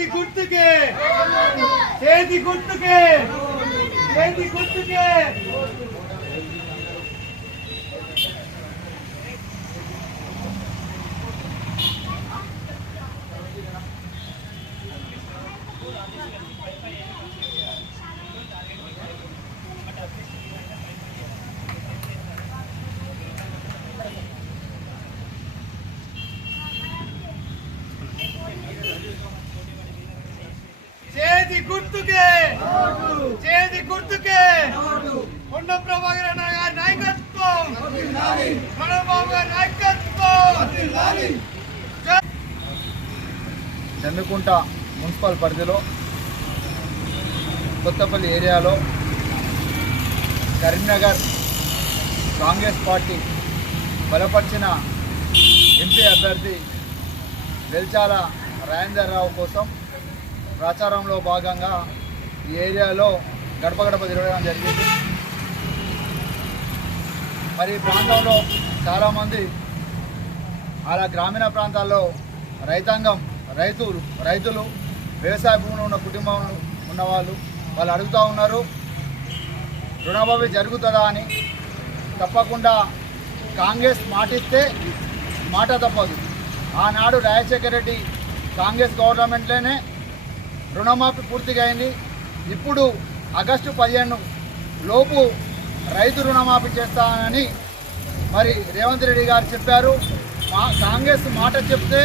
చేతి గుర్తుకే చేతి గుర్తుకే చేతి గుర్తుకే చేతి గుర్తుకే. చేది గుర్తుకే. కొండ ప్రభాకర్ అన్న గారి నాయకత్వం. మనబాబు గారి నాయకత్వం. చందుకుంట మున్సిపల్ పరిధిలో కొత్తపల్లి ఏరియాలో కరీంనగర్ కాంగ్రెస్ పార్టీ బలపరిచిన ఎంపీ అభ్యర్థి వెల్చాల రాజేందర్ రావు కోసం ప్రచారంలో భాగంగా ఈ ఏరియాలో గడప గడప తిరగడం జరిగింది. మరి ఈ ప్రాంతంలో చాలామంది అలా గ్రామీణ ప్రాంతాల్లో రైతాంగం రైతులు రైతులు వ్యవసాయ భూములు ఉన్న కుటుంబం ఉన్నవాళ్ళు వాళ్ళు అడుగుతూ ఉన్నారు రుణమాఫీ జరుగుతుందా అని. తప్పకుండా కాంగ్రెస్ మాటిస్తే మాట తప్పదు. ఆనాడు రాజశేఖర రెడ్డి కాంగ్రెస్ గవర్నమెంట్లోనే రుణమాఫీ పూర్తిగా అయింది. ఇప్పుడు ఆగస్టు పదిహేను లోపు రైతు రుణమాఫీ చేస్తానని మరి రేవంత్ రెడ్డి గారు చెప్పారు. మా కాంగ్రెస్ మాట చెప్తే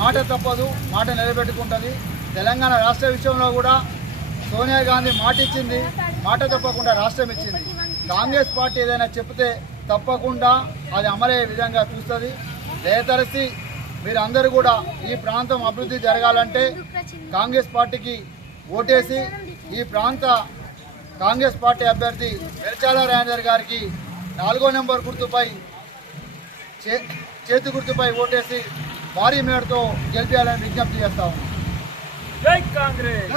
మాట తప్పదు మాట నిలబెట్టుకుంటుంది. తెలంగాణ రాష్ట్ర విషయంలో కూడా సోనియా గాంధీ మాట ఇచ్చింది మాట తప్పకుండా రాష్ట్రం ఇచ్చింది. కాంగ్రెస్ పార్టీ ఏదైనా చెప్తే తప్పకుండా అది అమలయ్యే విధంగా చూస్తుంది. దయతరచి మీరందరూ కూడా ఈ ప్రాంతం అభివృద్ధి జరగాలంటే కాంగ్రెస్ పార్టీకి ఓటేసి ఈ ప్రాంత కాంగ్రెస్ పార్టీ అభ్యర్థి వెల్చాల రాజేందర్ గారికి నాలుగో నెంబర్ గుర్తుపై చేతి గుర్తుపై ఓటేసి భారీ మేడతో గెలిపించాలని విజ్ఞప్తి చేస్తాము జై కాంగ్రెస్!